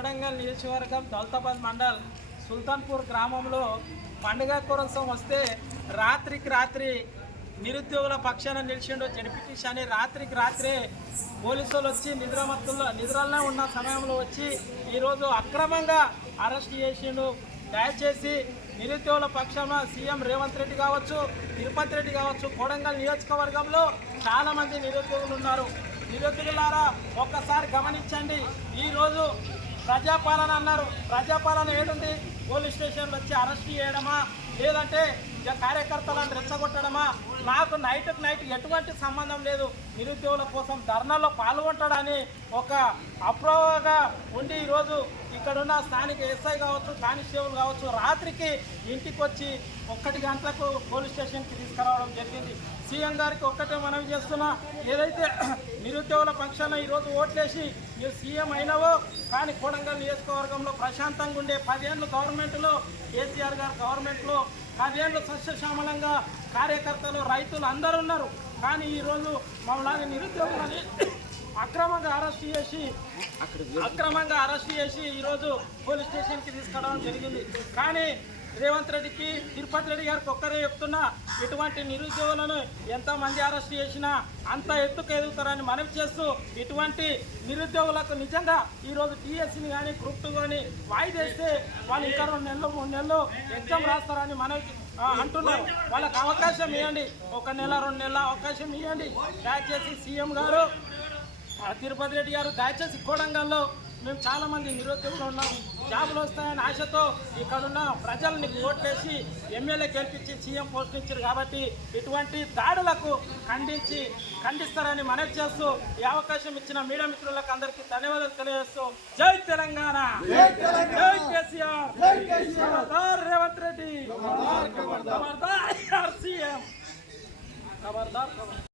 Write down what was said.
కోడంగల్ నియోజకవర్గం దౌలతాబాద్ మండల్ సుల్తాన్పూర్ గ్రామంలో పండుగ కోసం వస్తే రాత్రికి రాత్రి నిరుద్యోగుల పక్షాన నిలిచిండు జడ్పీటీసీ అని రాత్రికి రాత్రే పోలీసులు వచ్చి నిద్రలోనే ఉన్న సమయంలో వచ్చి ఈరోజు అక్రమంగా అరెస్ట్ చేసిండు. దయచేసి నిరుద్యోగుల పక్షాన సీఎం రేవంత్ రెడ్డి కావచ్చు, తిరుపతి రెడ్డి కావచ్చు, కోడంగల్ నియోజకవర్గంలో చాలామంది నిరుద్యోగులు ఉన్నారు. నిరుద్యోగులారా ఒక్కసారి గమనించండి. ఈరోజు ప్రజాపాలన అన్నారు. ప్రజాపాలన ఏంటండి? పోలీస్ స్టేషన్లు వచ్చి అరెస్ట్ చేయడమా, లేదంటే కార్యకర్తలను రెచ్చగొట్టడమా? నాకు నైట్కి నైట్ ఎటువంటి సంబంధం లేదు. నిరుద్యోగుల కోసం ధర్నాలో పాల్గొంటాడని ఒక అప్రూవగా ఉండి ఈరోజు ఇక్కడున్న స్థానిక ఎస్ఐ కావచ్చు, కానిస్టేబుల్ కావచ్చు రాత్రికి ఇంటికి వచ్చి 1 గంటలకు పోలీస్ స్టేషన్కి తీసుకురావడం జరిగింది. సీఎం గారికి ఒక్కటే మనవి చేస్తున్నా, ఏదైతే నిరుద్యోగుల పక్షాన ఈరోజు ఓట్లేసి మీరు సీఎం అయినావో, కానీ కోడంగల్ నియోజకవర్గంలో ప్రశాంతంగా ఉండే 10 ఏళ్ళు గవర్నమెంట్లో, కేసీఆర్ గారు గవర్నమెంట్లో 10 ఏళ్ళు సస్యశ్యామలంగా కార్యకర్తలు, రైతులు అందరూ ఉన్నారు. కానీ ఈరోజు మమ్మల్ని నిరుద్యోగులని అక్రమంగా అరెస్ట్ చేసి ఈరోజు పోలీస్ స్టేషన్కి తీసుకురావడం జరిగింది. కానీ రేవంత్ రెడ్డికి, తిరుపతి రెడ్డి గారికి ఒక్కరే చెప్తున్నా, ఇటువంటి నిరుద్యోగులను ఎంతమంది అరెస్ట్ చేసినా అంత ఎత్తుకు ఎదుగుతారని మనవి చేస్తూ, ఇటువంటి నిరుద్యోగులకు నిజంగా ఈరోజు టీఎస్సీని కానీ గ్రూప్ 2 కానీ వాయిదేస్తే వాళ్ళు ఇంకా 2 నెలలు 3 నెలలు ఎగ్జామ్ రాస్తారని మనవి అంటున్నారు. వాళ్ళకి అవకాశం ఇవ్వండి, 1 నెల 2 నెలల అవకాశం ఇవ్వండి. దయచేసి సీఎం గారు, తిరుపతి రెడ్డి గారు దయచేసి కోడంగల్లో మేము చాలామంది నిరుద్యోగులు ఉన్నాం, జాబులు వస్తాయని ఆశతో ఇక్కడున్న ప్రజల్ని ఓట్లేసి ఎమ్మెల్యే గెలిపించి సీఎం పోస్ట్ ఇచ్చారు. కాబట్టి ఇటువంటి దాడులకు ఖండిస్తారని మనవి చేస్తూ, ఈ అవకాశం ఇచ్చిన మీడియా మిత్రులకు అందరికీ ధన్యవాదాలు తెలియజేస్తూ, జై తెలంగాణ, జై కేసీఆర్, ఖబర్దార్ రేవంత్ రెడ్డి, ఖబర్దార్ సీఎం, ఖబర్దార్.